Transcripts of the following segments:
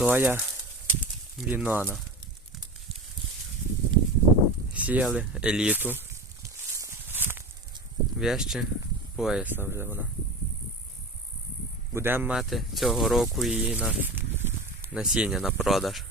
Соя Бінана. Сіяли еліту. Вище пояса вже вона. Будемо мати цього року її на насіння на продаж.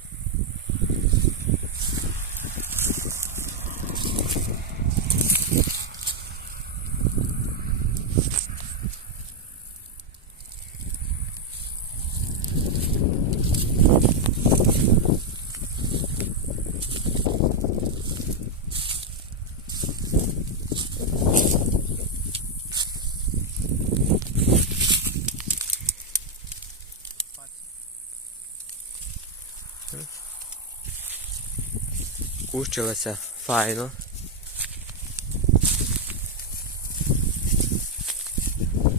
Кущилася файно.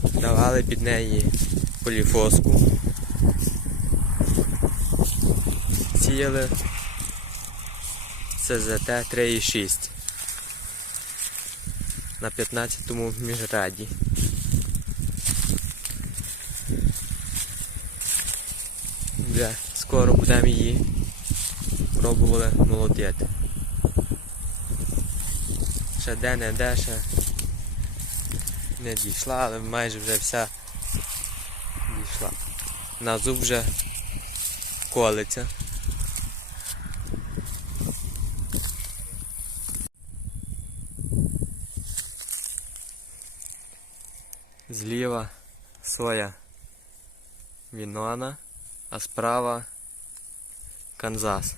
Давали під неї поліфоску. Сіяли СЗТ 3,6 на 15-му міжраді. Вже скоро будемо її пробували молотити. Ще де не де ще не дійшла, але майже вже вся дійшла. На зуб вже колиться. Зліва соя Вінона, а справа Канзас.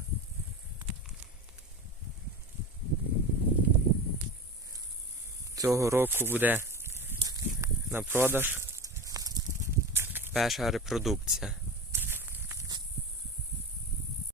Цього року буде на продаж перша репродукція.